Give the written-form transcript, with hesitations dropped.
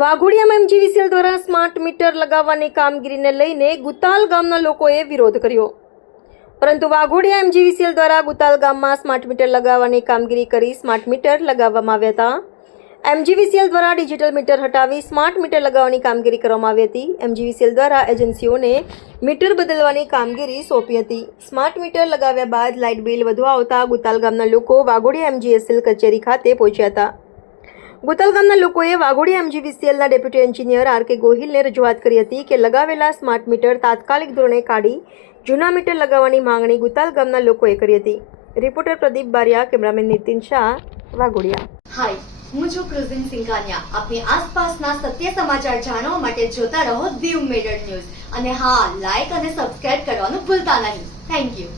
વાઘોડિયામાં MGVCL દ્વારા smart meter લગાવવાની કામગીરીને લઈને ગુતાલ ગામના લોકોએ વિરોધ કર્યો, પરંતુ વાઘોડિયા એમજીવીસીએલ દ્વારા ગુતાલ ગામમાં સ્માર્ટ મીટર લગાવવાની કામગીરી કરી સ્માર્ટ મીટર લગાવવામાં આવ્યા હતા. એમજીવીસીએલ દ્વારા ડિજિટલ મીટર હટાવી સ્માર્ટ મીટર લગાવવાની કામગીરી કરવામાં આવી હતી. એમજીવીસીએલ દ્વારા એજન્સીઓને મીટર બદલવાની કામગીરી સોંપી હતી. સ્માર્ટ મીટર લગાવ્યા બાદ લાઇટ બિલ વધુ આવતા ગુતાલ ગામના લોકો વાઘોડિયા એમજીવીસીએલ કચેરી ખાતે પહોંચ્યા હતા. ગુતાલ ગામના લોકોએ વાઘોડિયા એમજીવીસીએલના ડેપ્યુટી એન્જિનિયર આર કે ગોહિલને રજૂઆત કરી હતી કે લગાવેલા સ્માર્ટ મીટર તાત્કાલિક ધોરણે કાઢી જૂના મીટર લગાવવાની માંગણી ગુતાલ ગામના લોકોએ કરી હતી. Reporter Pradeep Baria, cameraman Nitin Shah, Waghodia. Hi, હું છું ક્રુઝિન સિંઘાનિયા. આપની આસપાસના સત્ય સમાચાર જાણવા માટે જોતા રહો દીવ મિરર ન્યૂઝ અને હા, લાઈક અને સબસ્ક્રાઇબ કરવાનું ભૂલતા નહીં. Thank you.